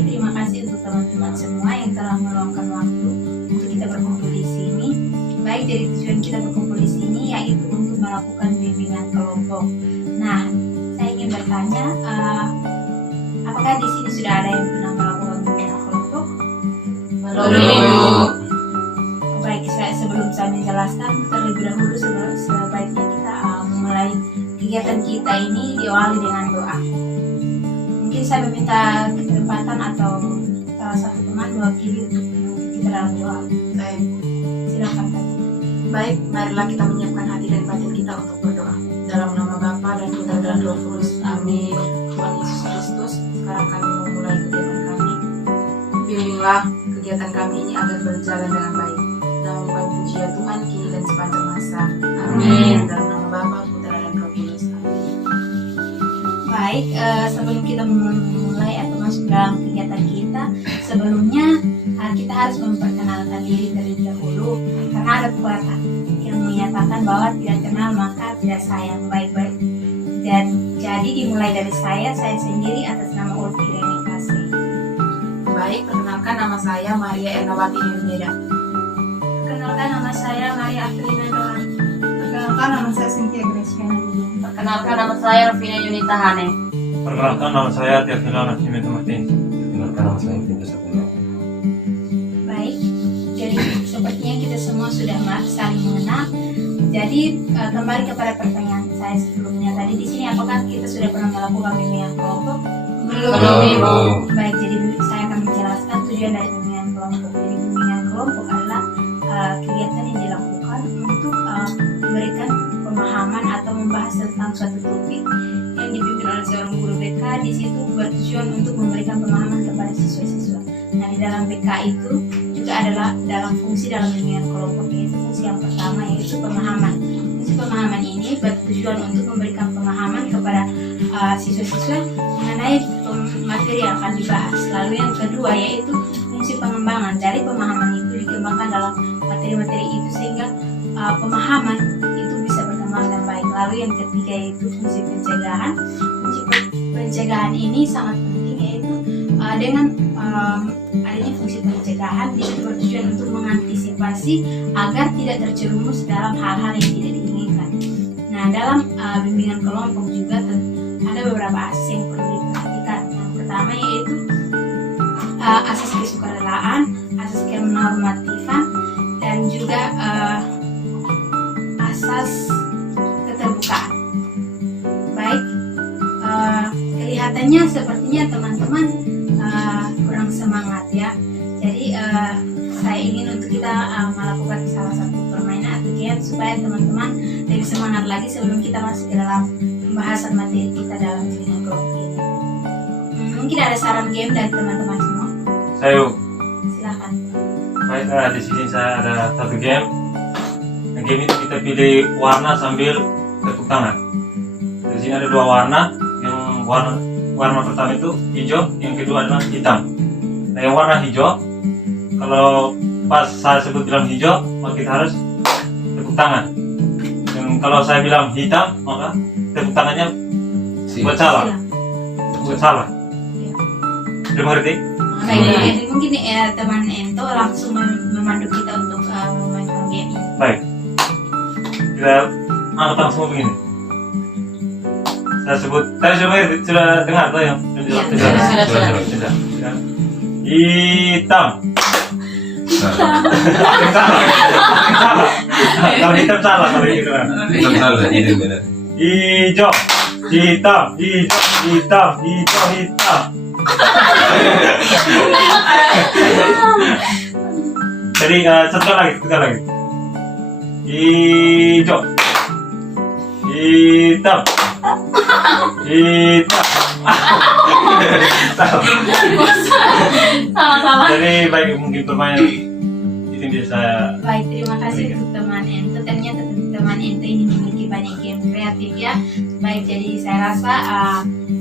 Baik, terima kasih untuk teman-teman semua yang telah meluangkan waktu untuk kita berkumpul di sini. Baik, jadi tujuan kita berkumpul di sini yaitu untuk melakukan bimbingan kelompok. Nah, saya ingin bertanya, apakah di sini sudah ada yang pernah melakukan bimbingan kelompok? Belum. Baik, sebelum saya menjelaskan terlebih dahulu sebaiknya kita memulai kegiatan kita ini diawali dengan doa. Mungkin saya meminta kesempatan atau salah satu teman mewakili untuk kita dalam doa. Baik. Silakan. Baik, marilah kita menyiapkan hati dan batin kita untuk berdoa. Dalam nama Bapa dan Putra dan Roh Kudus. Amin. Tuhan Yesus Kristus, sekarang kami memulai kegiatan kami. Bimbinglah kegiatan kami ini agar berjalan dengan baik. Dalam puji ya Tuhan kini dan sepanjang masa. Amin. Dalam nama Bapa, Putra dan Roh Kudus. Amin. Baik, sebelum kita memulai atau masuk dalam kegiatan kita, sebelumnya kita harus memperkenalkan diri terlebih dahulu, karena ada pepatah yang menyatakan bahwa tidak kenal maka tidak sayang. Baik-baik. Dan jadi dimulai dari saya sendiri atas nama Ulfi Reni Kasih. Baik, perkenalkan nama saya Maria Ernawati Nurmeda. Perkenalkan nama saya Maria Afrina Doan. Perkenalkan nama saya Cynthia Graciana Dulu. Perkenalkan nama saya Rafina Yunita Hane. Perkenalkan nama saya Tiafila Nasimitu Martin. Perkenalkan nama saya Vinta Sabila. Baik, jadi sepertinya kita semua sudah saling mengenal. Jadi kembali kepada pertanyaan saya sebelumnya tadi di sini, apakah kita sudah pernah melakukan bimbingan kelompok? Belum. Baik, jadi saya akan menjelaskan tujuan dari bimbingan kelompok. Jadi bimbingan kelompok adalah kegiatan yang dilakukan untuk memberikan pemahaman atau membahas tentang suatu topik yang dipimpin oleh seorang guru BK. Di situ bertujuan untuk memberikan pemahaman kepada siswa-siswa. Nah, di dalam BK itu juga adalah dalam fungsi dalam bimbingan kelompok, yaitu fungsi yang pertama yaitu pemahaman. Fungsi pemahaman ini bertujuan untuk memberikan pemahaman kepada siswa-siswa mengenai materi yang akan dibahas. Lalu yang kedua yaitu fungsi pengembangan. Dari pemahaman itu dikembangkan dalam materi-materi itu sehingga pemahaman itu bisa berkembang dengan baik. Lalu yang ketiga yaitu fungsi pencegahan. Fungsi pencegahan ini sangat penting, yaitu dengan adanya fungsi pencegahan itu bertujuan untuk mengantisipasi agar tidak terjerumus dalam hal-hal yang tidak diinginkan. Nah, dalam bimbingan kelompok juga ada beberapa asas yang perlu diperhatikan. Yang pertama yaitu asas kesukarelaan, asas kenormatifan, dan juga asas keterbukaan. Baik, kelihatannya sepertinya teman-teman kurang semangat ya. Jadi saya ingin untuk kita melakukan salah satu permainan atau game supaya teman-teman lebih semangat lagi sebelum kita masuk ke dalam pembahasan materi kita dalam bimbingan kelompok ini. Mungkin ada saran game dari teman-teman semua. Saya Silakan. baik, di sini saya ada satu game. Yang game itu kita pilih warna sambil tepuk tangan. Di sini ada dua warna. Yang warna pertama itu hijau, yang kedua adalah hitam. Nah, yang warna hijau, kalau pas saya sebut bilang hijau, maka kita harus tepuk tangan. Dan kalau saya bilang hitam, maka tepuk tangannya buat salah. Buat salah. Sudah mengerti? Baik, jadi mungkin teman Ento langsung memandu kita untuk memainkan game ini. Baik. Kita angkat langsung begini. Saya sebut, tadi sudah dengar tuh yang sudah. Hitam. Salah. Kalau hitam salah, kalau gitu kan. Hitam salah, ini benar. Hijau, hitam, hitam. Jadi satu lagi. Hijau, hitam. Sama-sama. Jadi baik, mungkin permainan itu dia saya. Baik, terima kasih untuk teman Ento. Ternyata teman Ento ini memiliki banyak game kreatif ya. Baik, jadi saya rasa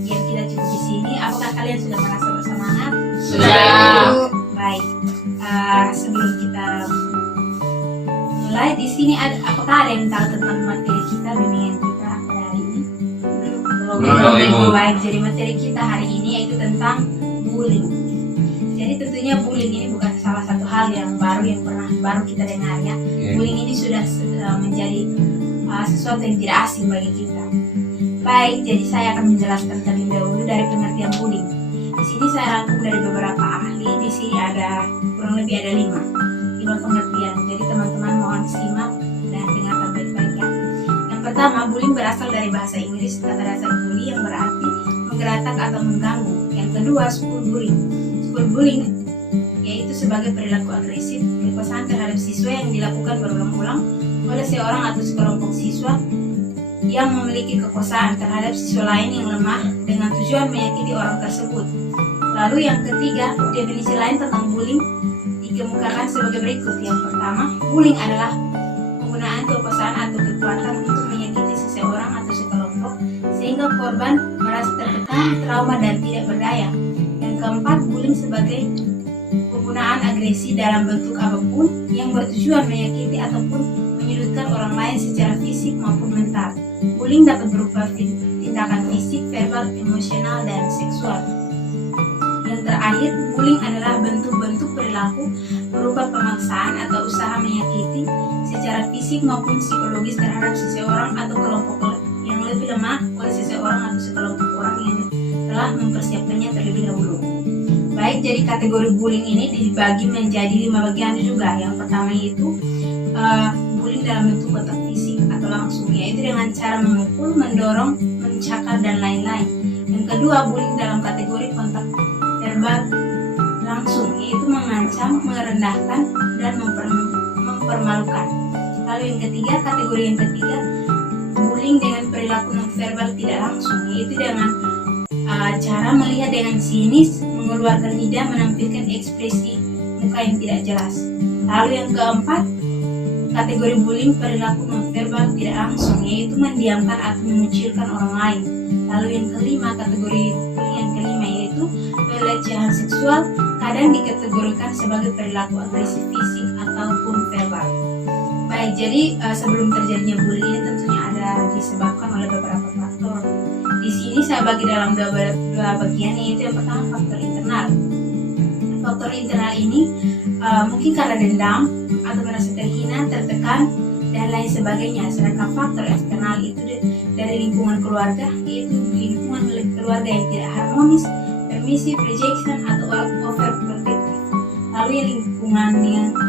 game kita cukup di sini. Apakah kalian sudah merasa bersemangat? Sudah. Baik, sebelum kita mulai di sini apakah ada yang tahu tentang materi kita, bimbingan kita pada hari ini? Belum. Baik, jadi materi kita hari ini yaitu tentang bullying. Jadi tentunya bullying ini bukan salah satu hal yang baru kita dengar ya. Bullying ini sudah menjadi sesuatu yang tidak asing bagi kita. Baik, jadi saya akan menjelaskan terlebih dahulu dari pengertian bullying. Di sini saya rangkum dari beberapa ahli. Di sini ada kurang lebih ada 5 pengertian. Jadi teman-teman mohon simak dan dengarkan baik-baik ya. Yang pertama, bullying berasal dari bahasa Inggris, kata dasar bully yang berarti menggerakkan atau mengganggu. Yang kedua, school bullying. School bullying yaitu sebagai perilaku agresif, kekerasan terhadap siswa yang dilakukan berulang-ulang oleh seorang atau sekelompok siswa yang memiliki kekuasaan terhadap siswa lain yang lemah dengan tujuan menyakiti orang tersebut. Lalu yang ketiga, definisi lain tentang bullying dikemukakan sebagai berikut. Yang pertama, bullying adalah penggunaan kekuasaan atau kekuatan untuk menyakiti seseorang atau sekelompok sehingga korban merasa tertekan, trauma, dan tidak berdaya. Yang keempat, bullying sebagai penggunaan agresi dalam bentuk apapun yang bertujuan menyakiti ataupun menyudutkan orang lain secara fisik maupun mental. Bullying dapat berupa tindakan fisik, verbal, emosional, dan seksual. Yang terakhir, bullying adalah bentuk-bentuk perilaku berupa pemaksaan atau usaha menyakiti secara fisik maupun psikologis terhadap seseorang atau kelompok yang lebih lemah oleh seseorang atau sekelompok orang yang telah mempersiapkannya terlebih dahulu. Baik, jadi kategori bullying ini dibagi menjadi 5 bagian juga. Yang pertama yaitu bullying dalam bentuk kontak fisik atau langsung, yaitu dengan cara memukul, mendorong, mencakar, dan lain-lain. Yang kedua, bullying dalam kategori kontak verbal langsung, yaitu mengancam, merendahkan, dan mempermalukan. Lalu yang ketiga, kategori yang ketiga, bullying dengan perilaku non-verbal tidak langsung, yaitu dengan cara melihat dengan sinis, mengeluarkan lidah, menampilkan ekspresi muka yang tidak jelas. Lalu yang keempat, kategori bullying perilaku nonverbal tidak langsung, yaitu mendiamkan atau mengucilkan orang lain. Lalu yang kelima, kategori bullying yang kelima yaitu pelecehan seksual, kadang dikategorikan sebagai perilaku agresif fisik ataupun verbal. Baik, jadi sebelum terjadinya bullying ini tentunya ada disebabkan oleh beberapa faktor. Di sini saya bagi dalam dua bagian, yaitu yang pertama faktor internal. Faktor internal ini mungkin karena dendam atau merasa terhina, tertekan, dan lain sebagainya. Sedangkan faktor eksternal itu dari lingkungan keluarga, yaitu lingkungan keluarga yang tidak harmonis, permisif, rejection, atau overprotective. Lalu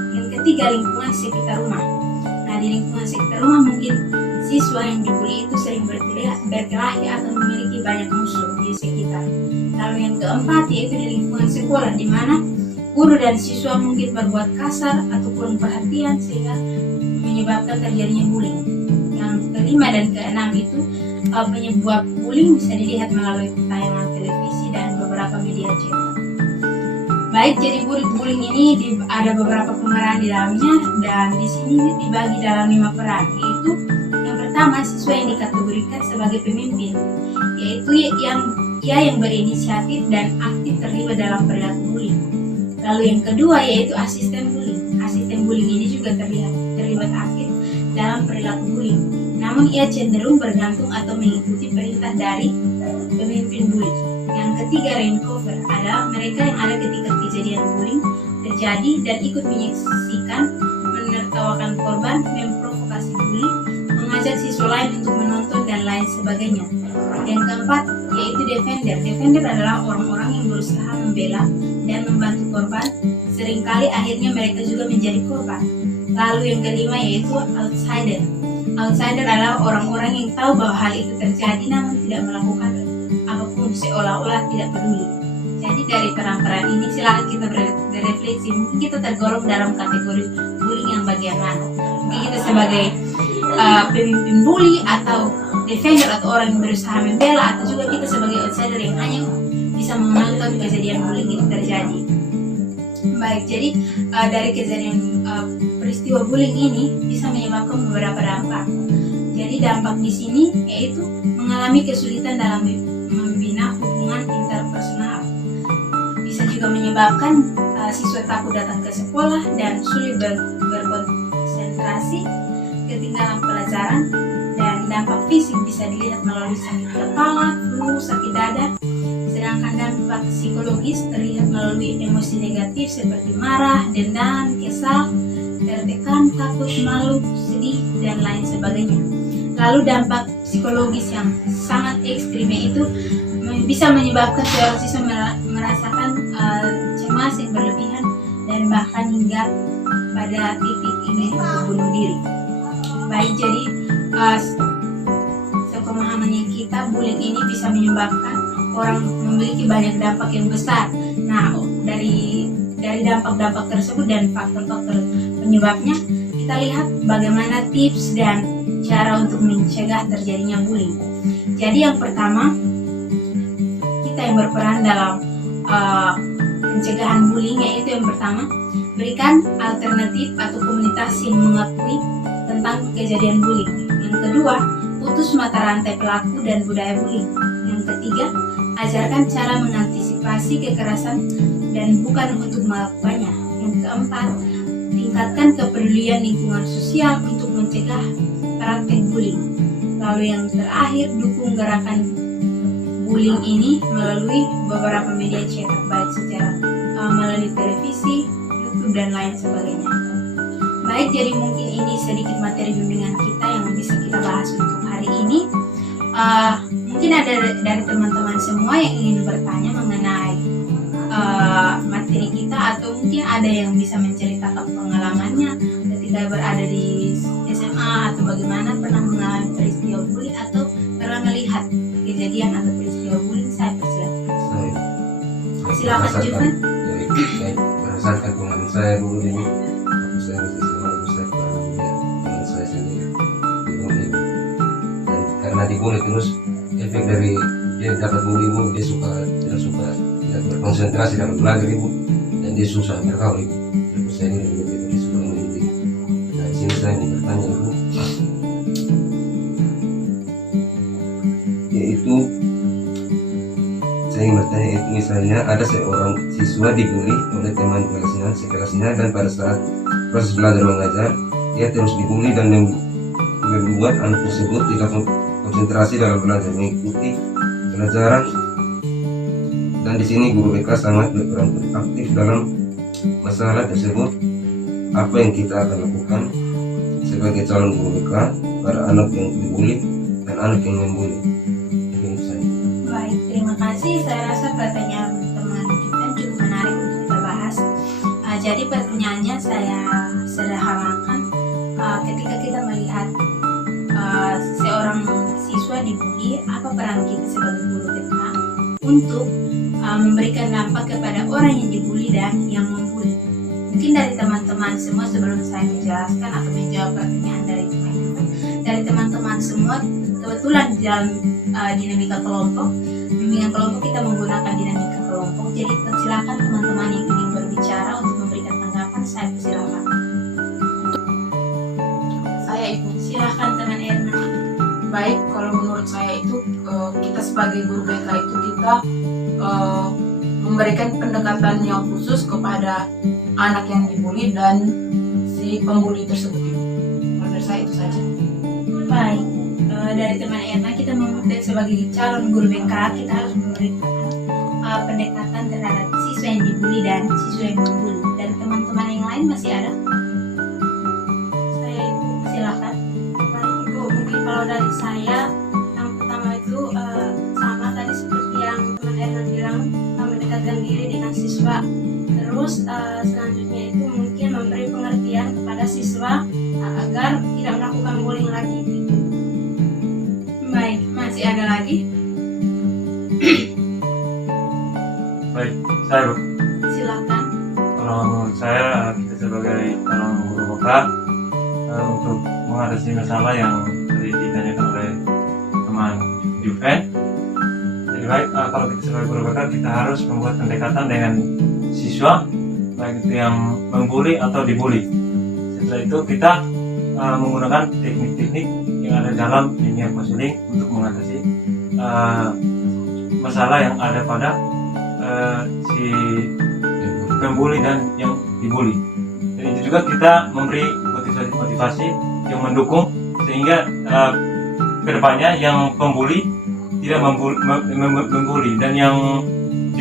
yang ketiga, lingkungan sekitar rumah. Nah, di lingkungan sekitar rumah mungkin siswa yang dibully itu sering berkelahi atau memiliki banyak musuh di sekitar. Lalu yang keempat yaitu di lingkungan sekolah, di mana guru dan siswa mungkin berbuat kasar atau kurang perhatian sehingga menyebabkan terjadinya bullying. Yang kelima dan keenam itu penyebab bullying bisa dilihat melalui tayangan televisi dan beberapa media cetak. Baik, jadi bullying ini ada beberapa pemeran di dalamnya, dan di sini dibagi dalam 5 peran, yaitu yang pertama, siswa yang dikategorikan sebagai pemimpin, yaitu yang berinisiatif dan aktif terlibat dalam perilaku bullying. Lalu yang kedua yaitu asisten bullying. Asisten bullying ini juga terlibat aktif dalam perilaku bullying, namun ia cenderung bergantung atau mengikuti perintah dari pemimpin bullying. Yang ketiga, raincover adalah mereka yang ada ketika kejadian bullying terjadi dan ikut menyaksikan, menertawakan korban, memprovokasi bully, mengajak siswa lain untuk menonton, dan lain sebagainya. Yang keempat yaitu defender. Defender adalah orang-orang yang berusaha membela dan membantu korban, seringkali akhirnya mereka juga menjadi korban. Lalu yang kelima yaitu outsider. Outsider adalah orang-orang yang tahu bahwa hal itu terjadi namun tidak melakukan apapun, seolah-olah tidak peduli. Jadi dari peran-peran ini silahkan kita berefleksi, mungkin kita tergolong dalam kategori bullying yang bagian mana. Mungkin kita sebagai pemimpin bully, atau defender, atau orang yang berusaha membela, atau juga kita sebagai outsider yang hanya bisa menonton kejadian bullying itu terjadi. Baik, jadi dari kejadian peristiwa bullying ini bisa menyebabkan beberapa dampak. Jadi dampak di sini yaitu mengalami kesulitan dalam membina hubungan interpersonal. Bisa juga menyebabkan siswa takut datang ke sekolah dan sulit berkonsentrasi, ketinggalan pelajaran, dan dampak fisik bisa dilihat melalui sakit kepala, flu, sakit dada. sedangkan dampak psikologis terlihat melalui emosi negatif seperti marah, dendam, kesal, tertekan, takut, malu, sedih, dan lain sebagainya. Lalu dampak psikologis yang sangat ekstrimnya itu bisa menyebabkan seorang siswa merasakan cemas yang berlebihan dan bahkan hingga pada titik ingin untuk bunuh diri. Baik, jadi sepemahamannya kita, bullying ini bisa menyebabkan orang memiliki banyak dampak yang besar. Nah, dari dampak-dampak tersebut dan faktor-faktor penyebabnya, kita lihat bagaimana tips dan cara untuk mencegah terjadinya bullying. Jadi yang pertama, kita yang berperan dalam pencegahan bullying, yaitu yang pertama, berikan alternatif atau komunitas yang mengakui tentang kejadian bullying. Yang kedua, putus mata rantai pelaku dan budaya bullying. Yang ketiga, ajarkan cara mengantisipasi kekerasan dan bukan untuk melakukannya. Yang keempat, tingkatkan kepedulian lingkungan sosial untuk mencegah praktek bullying. Lalu yang terakhir, dukung gerakan bullying ini melalui beberapa media cetak, baik secara melalui televisi, YouTube, dan lain sebagainya. Baik, jadi mungkin ini sedikit materi bimbingan kita yang bisa kita bahas untuk hari ini. Mungkin ada dari teman-teman semua yang ingin bertanya mengenai materi kita, atau mungkin ada yang bisa menceritakan pengalamannya ketika berada di SMA, atau bagaimana pernah mengalami peristiwa bullying atau pernah melihat kejadian atau peristiwa bullying. Saya persilakan. Silakan, Juven. Jadi saya merasakan pengalaman saya dulu ini, waktu saya masih SMA, saya pernah melihat teman saya sendiri dibully. Dan karena dibully terus, efek dari dia dapat bully ibu, dia tidak berkonsentrasi dalam belajar ibu, dan dia susah bergaul ibu. Terus saya ini lebih disuruh mendidik. Nah, di sini saya ingin bertanya ibu, yaitu saya ingin bertanya itu, misalnya ada seorang siswa dibully oleh teman sekelasnya, dan pada saat proses belajar mengajar dia terus dibully dan membuat anak tersebut tidak konsentrasi dalam belajar mengikuti pelajaran. Dan di sini guru BK sangat berperan aktif dalam masalah tersebut. Apa yang kita akan lakukan sebagai calon guru BK pada anak yang dibully dan anak yang membully? Baik, terima kasih. Saya rasa pertanyaan teman Juven cukup menarik untuk kita bahas. Jadi pertanyaannya saya sederhanakan, ketika kita melihat seorang siswa dibully, apa peran kita sebagai guru BK untuk memberikan dampak kepada orang yang dibully dan yang membully? Mungkin dari teman-teman semua, sebelum saya menjelaskan atau menjawab pertanyaan dari teman-teman semua, kebetulan di dalam dinamika kelompok, bimbingan kelompok kita menggunakan dinamika kelompok. Jadi silakan teman-teman yang ingin berbicara untuk memberikan tanggapan, saya silakan. Saya itu. Silakan teman Erna. Baik, kalau menurut saya itu kita sebagai guru BK itu kita memberikan pendekatan yang khusus kepada anak yang dibully dan si pembuli tersebut. Menurut saya itu saja. Baik, dari teman Erna, kita sebagai calon guru BK kita harus memberikan pendekatan terhadap siswa yang dibully dan siswa yang membuli. Dan teman-teman yang lain masih ada? Saya itu silakan. Baik Ibu, mungkin kalau dari saya yang pertama itu sama tadi seperti yang teman Erna bilang, mendekatkan diri dengan siswa. Terus selanjutnya itu mungkin memberi pengertian kepada siswa agar tidak melakukan bullying lagi. Baik, masih ada lagi? Baik, saya Bu. Silakan. Kalau menurut saya, kita sebagai calon guru BK untuk mengatasi masalah yang tadi ditanyakan oleh teman Juven. Jadi baik, kalau kita sebagai guru BK, kita harus membuat pendekatan dengan siswa, baik itu yang membuli atau dibully. Setelah itu kita menggunakan teknik-teknik yang ada dalam bimbingan konseling untuk mengatasi masalah yang ada pada si pembuli dan yang dibully. Dan itu juga kita memberi motivasi yang mendukung, sehingga kedepannya yang pembuli tidak membuli dan yang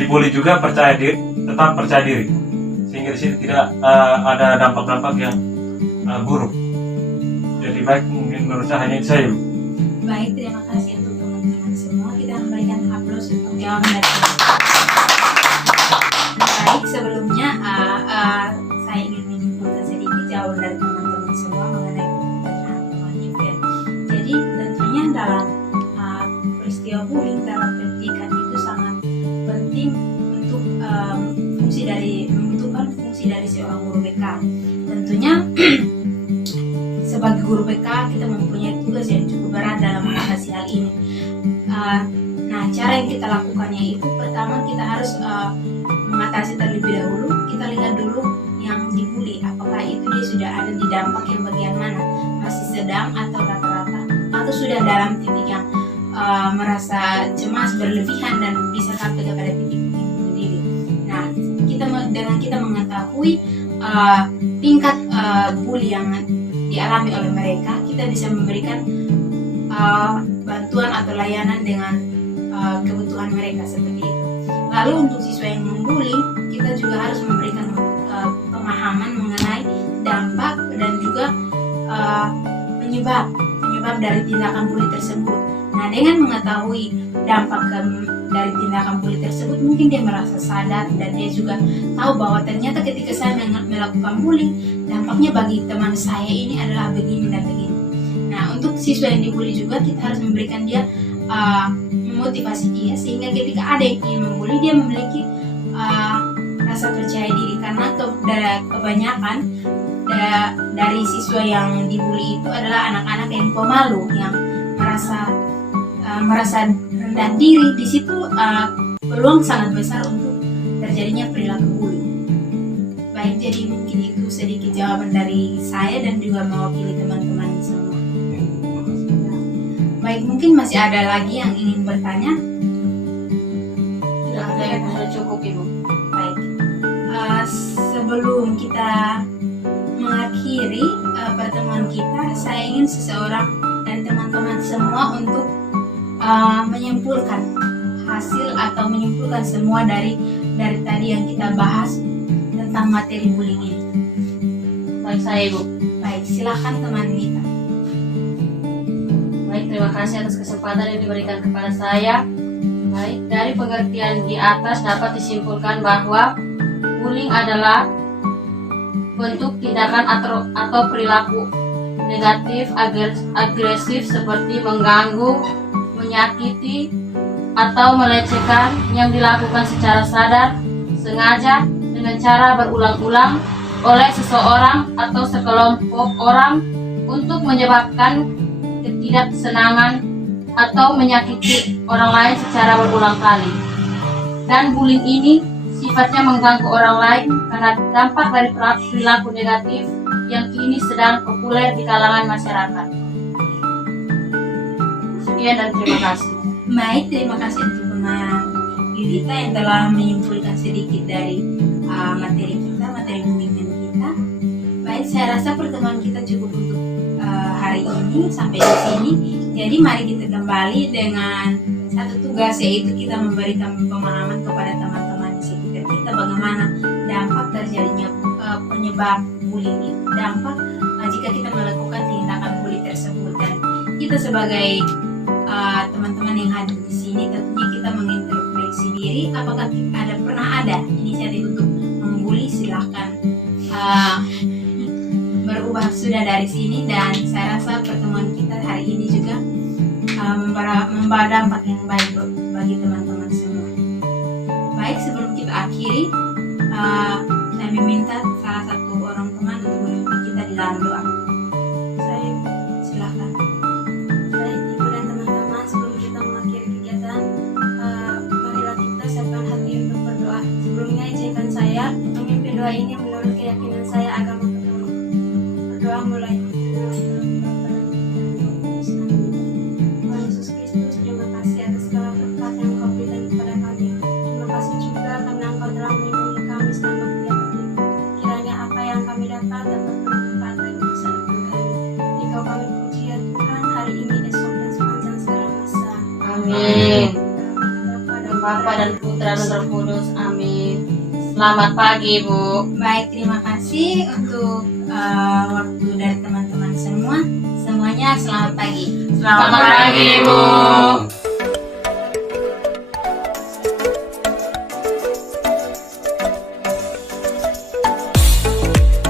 dibully juga percaya diri, tetap percaya diri, sehingga di sini tidak ada dampak-dampak yang buruk. Jadi baik, mungkin menurut saya hanya itu saja. Baik, terima kasih untuk teman-teman semua. Kita memberikan aplaus untuk jawaban dari teman. Baik, sebelumnya saya ingin menyimpulkan sedikit jawaban dari teman-teman semua mengenai pertanyaan teman juga. Jadi tentunya dalam peristiwa bullying dalam pendidikan itu sangat penting untuk membutuhkan fungsi dari seorang guru BK. Tentunya sebagai guru BK kita mempunyai tugas yang cukup berat dalam mengatasi hal ini. Nah, cara yang kita lakukannya itu pertama kita harus mengatasi terlebih dahulu. Kita lihat dulu yang dibully, apakah itu dia sudah ada di dampak yang bagian mana, masih sedang atau rata-rata, atau sudah dalam titik yang merasa cemas berlebihan dan bisa sampai kepada titik bunuh diri. Nah, dengan kita mengetahui tingkat bully yang dialami oleh mereka, kita bisa memberikan bantuan atau layanan dengan kebutuhan mereka seperti itu. Lalu untuk siswa yang membuli, kita juga harus memberikan pemahaman mengenai dampak dan juga penyebab dari tindakan bully tersebut. Nah, dengan mengetahui dampak dari tindakan bully tersebut, mungkin dia merasa sadar dan dia juga tahu bahwa ternyata ketika saya melakukan bullying, dampaknya bagi teman saya ini adalah begini dan begini. Nah, untuk siswa yang dibully juga kita harus memberikan dia memotivasi dia sehingga ketika ada yang ingin membuli, dia memiliki rasa percaya diri, karena kebanyakan dari siswa yang dibully itu adalah anak-anak yang pemalu, yang merasa rendah diri. Di situ peluang sangat besar untuk terjadinya perilaku bully. Baik, jadi mungkin itu sedikit jawaban dari saya dan juga mewakili teman-teman semua. Baik, mungkin masih ada lagi yang ingin bertanya? Tidak ada, yang sudah cukup Ibu. Baik, sebelum kita mengakhiri pertemuan kita, saya ingin seseorang dan teman-teman semua untuk menyimpulkan hasil atau menyimpulkan semua dari tadi yang kita bahas tentang materi bullying ini. Baik, saya Ibu. Baik, silakan teman Nita. Baik, terima kasih atas kesempatan yang diberikan kepada saya. Baik, dari pengertian di atas dapat disimpulkan bahwa bullying adalah bentuk tindakan atau perilaku negatif agresif seperti mengganggu, menyakiti, atau melecehkan yang dilakukan secara sadar, sengaja, dengan cara berulang-ulang oleh seseorang atau sekelompok orang untuk menyebabkan ketidaksenangan atau menyakiti orang lain secara berulang kali. Dan bullying ini sifatnya mengganggu orang lain karena dampak dari perilaku negatif yang kini sedang populer di kalangan masyarakat. Sekian dan terima kasih. Baik, terima kasih untuk teman Yudita yang telah menyimpulkan sedikit dari materi bimbingan kita. Baik, saya rasa pertemuan kita cukup untuk hari ini sampai di sini. Jadi mari kita kembali dengan satu tugas, yaitu kita memberikan pemahaman kepada teman-teman di sekitar kita bagaimana dampak terjadinya penyebab bullying itu, dampak jika kita melakukan tindakan bully tersebut. Dan kita sebagai teman-teman yang hadir di sini tentunya kita mengintrospeksi diri, apakah pernah ada inisiatif untuk membuli. Silahkan berubah sudah dari sini, dan saya rasa pertemuan kita hari ini juga membawa dampak yang baik bagi teman-teman semua. Baik, sebelum kita akhiri, saya meminta salah satu orang teman untuk memimpin kita di dalam doa. Saya silakan. Baik, Ibu dan teman-teman, sebelum kita mengakhiri kegiatan, marilah kita siapkan hati untuk berdoa. Sebelumnya izinkan saya memimpin doa ini menurut keyakinan saya agama Katolik. Berdoa mulai. Tuhan Yesus Kristus, terima kasih atas segala berkat yang Kau berikan kepada kami. Terima kasih juga karena Engkau telah melindungi kami selama kegiatan ini. Kiranya apa yang kami dapat bermanfaat bagi masa depan kami. Engkau kami puji ya Tuhan, hari ini, esok, dan sepanjang segala masa. Amin. Dalam nama Bapa dan Bapa Bapa dan Putra dan Roh Kudus. Amin. Selamat pagi, Bu. Baik, terima kasih untuk waktu dari teman-teman semua. Semuanya selamat pagi. Selamat pagi, Bu.